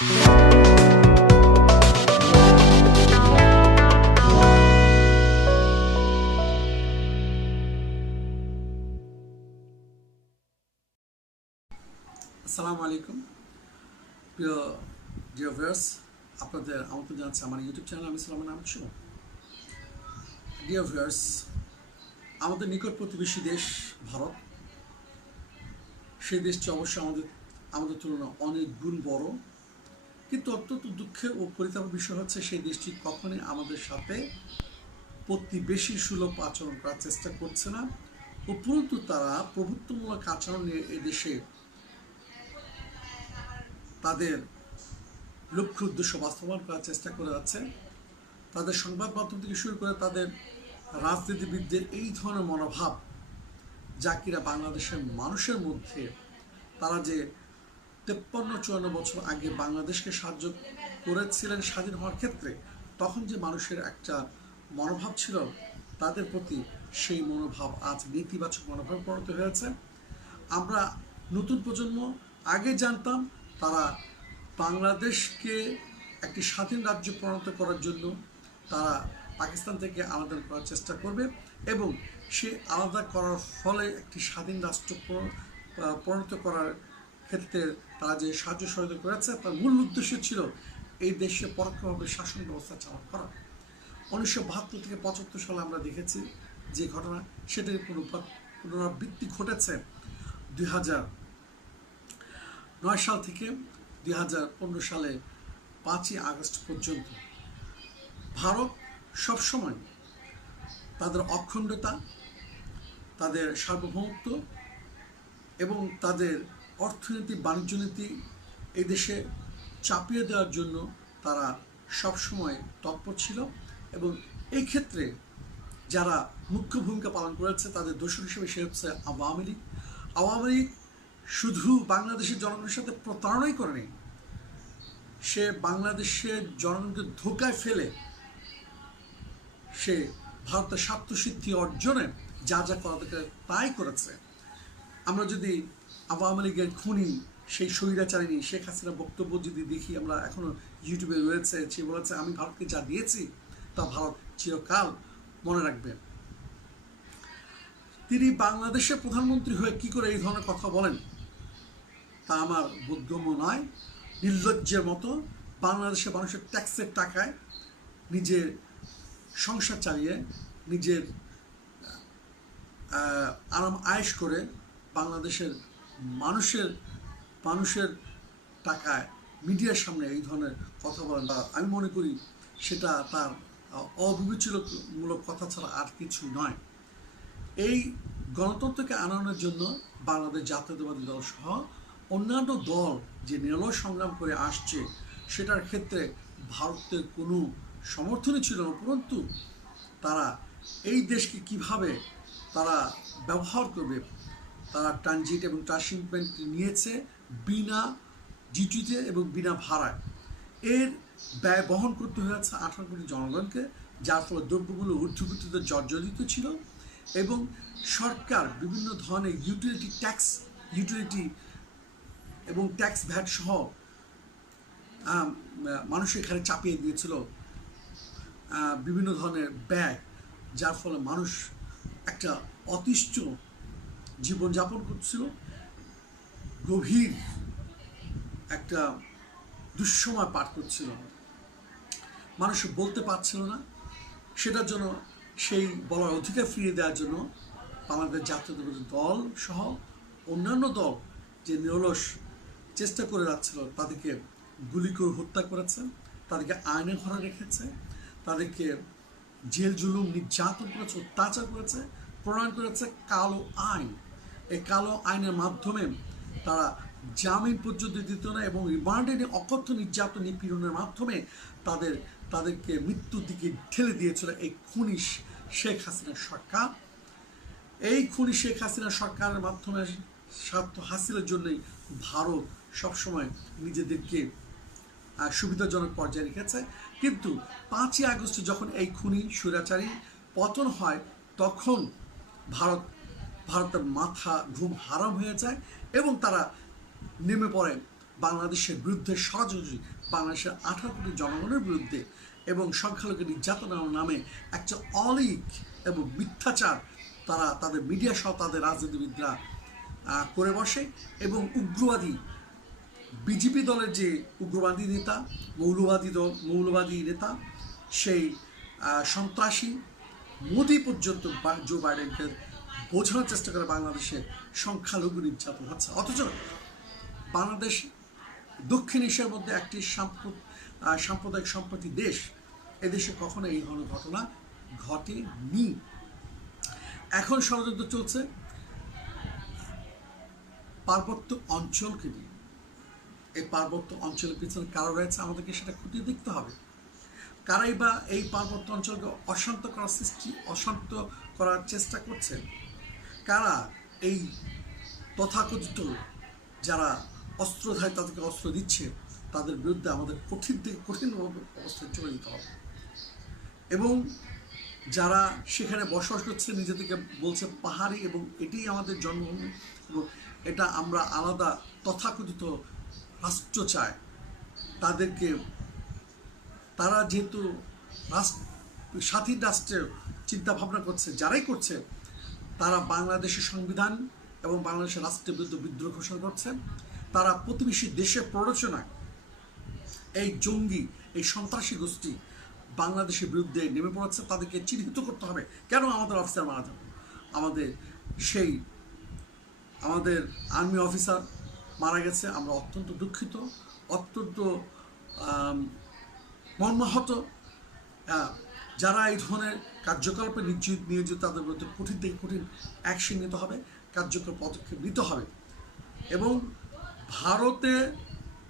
আসসালামু আলাইকুম। প্রিয় ডিও ভিউয়ার্স আপনাদের আমন্ত্রণ জানাচ্ছি আমার ইউটিউব চ্যানেল আমি সালাম নাম শুভ ডিও ভিউয়ার্স আমাদের নিকট প্রতিবেশী দেশ ভারত। সেই দেশটি অবশ্যই আমাদের আমাদের তুলনায় অনেক গুণ বড়। কিন্তু অত্যন্ত দুঃখের ও পরিতাপের বিষয় হচ্ছে সেই দেশটি কখনোই আমাদের সাথে প্রতিবেশী সুলভ আচরণ করার চেষ্টা করছে না। উপরন্তু তারা প্রভুত্বমূলক আচরণ এদেশে তাদের লক্ষ্য উদ্দেশ্য বাস্তবায়ন করার চেষ্টা করে যাচ্ছে। তাদের সংবাদ মাধ্যম থেকে শুরু করে তাদের রাজনীতিবিদদের এই ধরনের মনোভাব যা কিনা বাংলাদেশের মানুষের মধ্যে তারা যে তেপ্পান্ন, চুয়ান্ন বছর আগে বাংলাদেশকে সাহায্য করেছিলেন স্বাধীন হওয়ার ক্ষেত্রে, তখন যে মানুষের একটা মনোভাব ছিল, তাদের প্রতি সেই মনোভাব আজ নেতিবাচক মনোভাবে পরিণত হয়েছে। আমরা নতুন প্রজন্ম আগে জানতাম তারা বাংলাদেশকে একটি স্বাধীন রাজ্য পরিণত করার জন্য তারা পাকিস্তান থেকে আলাদা করার চেষ্টা করবে এবং সে আলাদা করার ফলে একটি স্বাধীন রাষ্ট্র পর- পরিণত করার ক্ষেত্রে তারা যে সাহায্য সহযোগিতা করেছে, তার মূল উদ্দেশ্য ছিল এই দেশে পরোক্ষভাবে শাসন ব্যবস্থা চালু করা। উনিশশো বাহাত্তর থেকে পঁচাত্তর সালে আমরা দেখেছি যে ঘটনা, সেটার পুনরাবৃত্তি ঘটেছে দুই হাজার নয় সাল থেকে দুই হাজার পনেরো সালে পাঁচই আগস্ট পর্যন্ত। ভারত সবসময় তাদের অখণ্ডতা, তাদের সার্বভৌমত্ব এবং তাদের অর্থনীতি বাণিজ্য নীতি এই দেশে চাপিয়ে দেওয়ার জন্য তারা সবসময় তৎপর ছিল এবং এই ক্ষেত্রে যারা মুখ্য ভূমিকা পালন করেছে তাদের দোষর হিসেবে সে হচ্ছে আওয়ামী লীগ। আওয়ামী লীগ শুধু বাংলাদেশের জনগণের সাথে প্রতারণাই করেনি, সে বাংলাদেশের জনগণকে ধোকায় ফেলে সে ভারতের স্বার্থসিদ্ধি অর্জনে যা যা করা তাই করেছে। আমরা যদি আওয়ামী লীগের খুনি সেই স্বৈরাচারিণী শেখ হাসিনার বক্তব্য যদি দেখি, আমরা এখনও ইউটিউবে রয়েছে, সে বলেছে, আমি ভারতকে যা দিয়েছি, তা ভারত চিরকাল মনে রাখবে। তিনি বাংলাদেশের প্রধানমন্ত্রী হয়ে কি করে এই ধরনের কথা বলেন, তা আমার বোধগম্য নয়। নির্লজ্জের মতো বাংলাদেশের মানুষের ট্যাক্সের টাকায় নিজের সংসার চালিয়ে, নিজের আরাম আয়েশ করে বাংলাদেশের মানুষের মানুষের টাকায় মিডিয়ার সামনে এই ধরনের কথা বলেন আমি মনে করি সেটা তার অবিবেচনামূলক কথা ছাড়া আর কিছু নয়। এই গণতন্ত্রকে আনানোর জন্য বাংলাদেশ জাতীয়তাবাদী দল সহ অন্যান্য দল যে নিরলস সংগ্রাম করে আসছে, সেটার ক্ষেত্রে ভারতের কোনো সমর্থনই ছিল না উপরন্তু তারা এই দেশকে কীভাবে তারা ব্যবহার করবে তারা ট্রানজিট এবং ট্রান্সশিপমেন্ট নিয়েছে বিনা ডিউটিতে এবং বিনা ভাড়ায়। এর ব্যয় বহন করতে হয়েছে আঠারো কোটি জনগণকে যার ফলে দ্রব্যগুলো ঊর্ধ্বগতিতে জর্জরিত ছিল এবং সরকার বিভিন্ন ধরনের ইউটিলিটি ট্যাক্স ইউটিলিটি এবং ট্যাক্স ভ্যাট সহ আম, মানুষ এখানে চাপিয়ে দিয়েছিল বিভিন্ন ধরনের ব্যয় যার ফলে মানুষ একটা অতিষ্ঠ জীবনযাপন করছিল। গভীর একটা দুঃসময় পার করছিল। মানুষ বলতে পারছিল না। সেটার জন্য সেই বলার অধিকার ফিরিয়ে দেওয়ার জন্য বাংলাদেশ জাতীয়তাবাদী দল সহ অন্যান্য দল যে নিরলস চেষ্টা করে যাচ্ছিল, তাদেরকে গুলি করে হত্যা করেছে, তাদেরকে আইনে ঘরা রেখেছে, তাদেরকে জেল জুলুম, নির্যাতন করেছে, অত্যাচার করেছে, প্রণয়ন করেছে কালো আইন। এই কালো আইনের মাধ্যমে তারা জামিন পর্যন্ত দিত না এবং রিমান্ডে নিয়ে অকথ্য নির্যাতন নিপীড়নের মাধ্যমে তাদের, তাদেরকে মৃত্যুর দিকে ঠেলে দিয়েছিল এই খুনি শেখ হাসিনার সরকার। এই খুনি শেখ হাসিনা সরকারের মাধ্যমে স্বার্থ হাসিলের জন্যই ভারত সবসময় নিজেদেরকে সুবিধাজনক পর্যায়ে রেখেছে। কিন্তু পাঁচই আগস্ট যখন এই খুনি, স্বৈরাচারী পতন হয়, তখন ভারত ভারতের মাথা ঘুম হারাম হয়ে যায় এবং তারা নেমে পড়ে বাংলাদেশের বিরুদ্ধে সরাসরি বাংলাদেশের আঠারো কোটি জনগণের বিরুদ্ধে এবং সংখ্যালঘু নির্যাতনের নামে একটা অলিক এবং মিথ্যাচার তারা তাদের মিডিয়া সহ তাদের রাজনীতিবিদরা করে বসে এবং উগ্রবাদী বিজেপি দলের যে উগ্রবাদী নেতা, মৌলবাদী দল, মৌলবাদী নেতা, সেই সন্ত্রাসী মোদি পর্যন্ত জো বাইডেনকে বোঝানোর চেষ্টা করে বাংলাদেশে সংখ্যালঘু নির্যাতন হচ্ছে। অথচ বাংলাদেশ দক্ষিণ এশিয়ার মধ্যে একটি সাম্প্র- সাম্প্রদায়িক সম্প্রতি দেশ। এদেশে কখনো এই ধরনের ঘটনা ঘটেনি। এখন ষড়যন্ত্র চলছে। পার্বত্য অঞ্চলকে নিয়ে। এই পার্বত্য অঞ্চলের পিছনে কারও রয়েছে আমাদেরকে সেটা খুঁটিয়ে দেখতে হবে। কারাই বা এই পার্বত্য অঞ্চলকে অশান্ত করার সৃষ্টি অশান্ত করার চেষ্টা করছে কারা এই তথাকথিত যারা অস্ত্রধারী তাদেরকে অস্ত্র দিচ্ছে, তাদের বিরুদ্ধে আমাদের কঠিন থেকে কঠিন অবস্থায় চলে যেতে হবে। এবং যারা সেখানে বসবাস করছে, নিজেদেরকে বলছে পাহাড়ি এবং এটাই আমাদের জন্মভূমি এবং এটা আমরা আলাদা তথাকথিত রাষ্ট্র চাই। তাদেরকে, তারা যেহেতু রাষ্ট্র, স্বাধীন রাষ্ট্রের চিন্তাভাবনা করছে, যারাই করছে তারা বাংলাদেশের সংবিধান এবং বাংলাদেশের রাষ্ট্রের বিরুদ্ধে বিদ্রোহ ঘোষণা করছেন। তারা প্রতিবেশী দেশের প্ররোচনায় এই জঙ্গি, এই সন্ত্রাসী গোষ্ঠী বাংলাদেশের বিরুদ্ধে নেমে পড়েছে। তাদেরকে চিহ্নিত করতে হবে। কেন আমাদের অফিসার মারা যাবে? আমাদের সেই, আমাদের আর্মি অফিসার মারা গেছে। আমরা অত্যন্ত দুঃখিত, অত্যন্ত মর্মাহত। যারা এই ধরনের কার্যকলাপে নিয়োজিত নিয়োজিত তাদের বিরুদ্ধে কঠিন থেকে কঠিন অ্যাকশন নিতে হবে কার্যকর পদক্ষেপ নিতে হবে। এবং ভারতে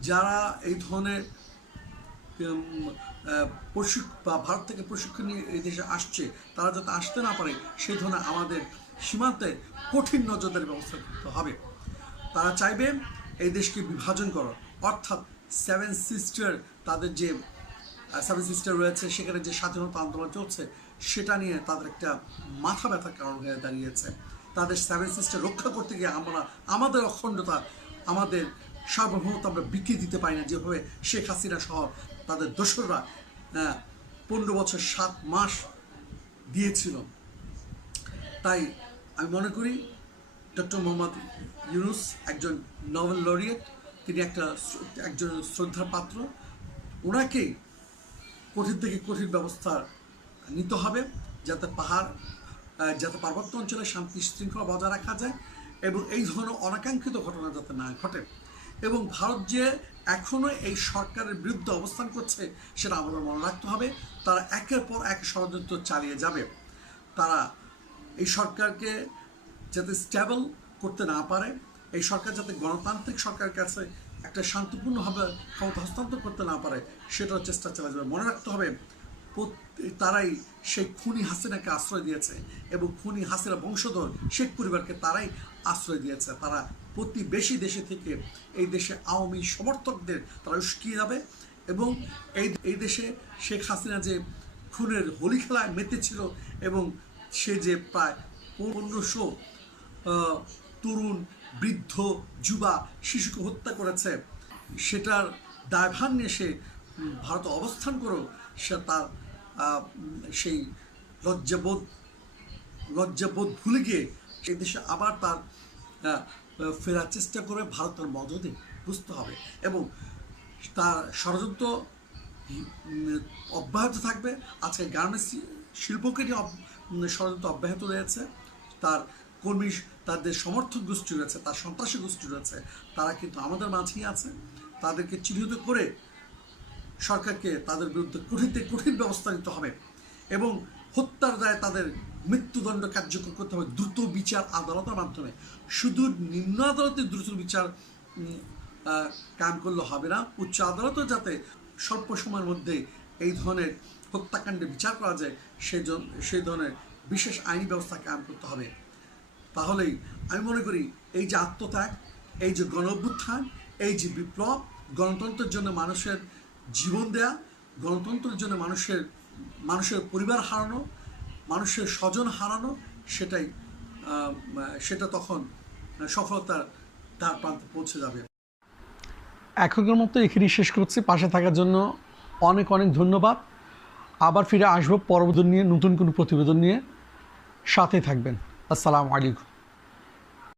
যারা এই ধরনের উম, আহ, প্রশিক বা ভারত থেকে প্রশিক্ষণ নিয়ে এই দেশে আসছে তারা যাতে আসতে না পারে সেই ধরনের আমাদের সীমান্তে কঠিন নজরদারি ব্যবস্থা করতে হবে। তারা চাইবে এই দেশকে বিভাজন করো অর্থাৎ সেভেন সিস্টার তাদের যে সেভেন সিস্টার রয়েছে, সেখানে যে স্বাধীনতা আন্দোলন চলছে, সেটা নিয়ে তাদের একটা মাথা ব্যথার কারণ হয়ে দাঁড়িয়েছে। তাদের সেভেন সিস্টার রক্ষা করতে গিয়ে আমরা, আমাদের অখণ্ডতা, আমাদের সার্বভৌমত্ব আমরা বিক্রি দিতে পারি না। যেভাবে শেখ হাসিনা সহ তাদের দোসররা পনেরো বছর সাত মাস দিয়েছিল। তাই আমি মনে করি ডক্টর মোহাম্মদ ইউনুস একজন নোবেল লরিয়েট তিনি একটা একজন শ্রদ্ধার পাত্র। ওনাকে কঠিন থেকে কঠিন ব্যবস্থা নিতে হবে যাতে পাহাড় যাতে পার্বত্য অঞ্চলে শান্তি শৃঙ্খলা বজায় রাখা যায় এবং এই ধরনের অনাকাঙ্ক্ষিত ঘটনা যাতে না ঘটে। এবং ভারত যে এখনও এই সরকারের বিরুদ্ধে অবস্থান করছে সেটা আমাদের মনে রাখতে হবে। তারা একের পর এক ষড়যন্ত্র চালিয়ে যাবে। তারা এই সরকারকে যাতে স্টেবল করতে না পারে, এই সরকার যাতে গণতান্ত্রিক সরকারের কাছে একটা শান্তিপূর্ণভাবে ক্ষমতা হস্তান্তর করতে না পারে সেটার চেষ্টা চালিয়ে যাবে। মনে রাখতে হবে তারাই সেই খুনি হাসিনাকে আশ্রয় দিয়েছে এবং খুনি হাসিনা বংশধর শেখ পরিবারকে তারাই আশ্রয় দিয়েছে। তারা প্রতিবেশী দেশে থেকে এই দেশে আওয়ামী সমর্থকদের তারা উস্কিয়ে যাবে এবং এই এই দেশে শেখ হাসিনা যে খুনের হোলি খেলায় মেতেছিল এবং সে যে প্রায় পনেরোশো তরুণ, বৃদ্ধ, যুবা শিশুকে হত্যা করেছে। সেটার দায়ভার নিয়ে সে ভারতে অবস্থান করেও সে তার সেই লজ্জাবোধ লজ্জাবোধ ভুলে গিয়ে সেই দেশে আবার তার ফেরার চেষ্টা করে ভারতের মদদে বুঝতে হবে এবং তার ষড়যন্ত্র অব্যাহত থাকবে। আজকে গার্মেন্টস শিল্পকে নিয়ে ষড়যন্ত্র অব্যাহত রয়েছে। তার কর্মী তাদের সমর্থক গোষ্ঠী রয়েছে, তার সন্ত্রাসী গোষ্ঠী রয়েছে, তারা কিন্তু আমাদের মাঝেই আছে। তাদেরকে চিহ্নিত করে সরকারকে তাদের বিরুদ্ধে কঠিন কঠিন ব্যবস্থা নিতে হবে এবং হত্যার দায়ে তাদের মৃত্যুদণ্ড কার্যকর করতে হবে দ্রুত বিচার আদালতের মাধ্যমে। শুধু নিম্ন আদালতে দ্রুত বিচার কায়েম করলে হবে না, উচ্চ আদালতও যাতে স্বল্প সময়ের মধ্যে এই ধরনের হত্যাকাণ্ডে বিচার করা যায় সেই সেই ধরনের বিশেষ আইনি ব্যবস্থা কায়েম করতে হবে। তাহলেই আমি মনে করি এই যে আত্মত্যাগ, এই যে গণ অভ্যুত্থান এই যে বিপ্লব, গণতন্ত্রের জন্য মানুষের জীবন দেয়া, গণতন্ত্রের জন্য মানুষের মানুষের পরিবার হারানো, মানুষের স্বজন হারানো, সেটাই সেটা তখন সফলতার দ্বার প্রান্তে পৌঁছে যাবে। এখনকার মতো এখানেই শেষ করছি। পাশে থাকার জন্য অনেক অনেক ধন্যবাদ। আবার ফিরে আসব পরবর্তী নিয়ে, নতুন কোনো প্রতিবেদন নিয়ে। সাথে থাকবেন। আসসালামু আলাইকুম।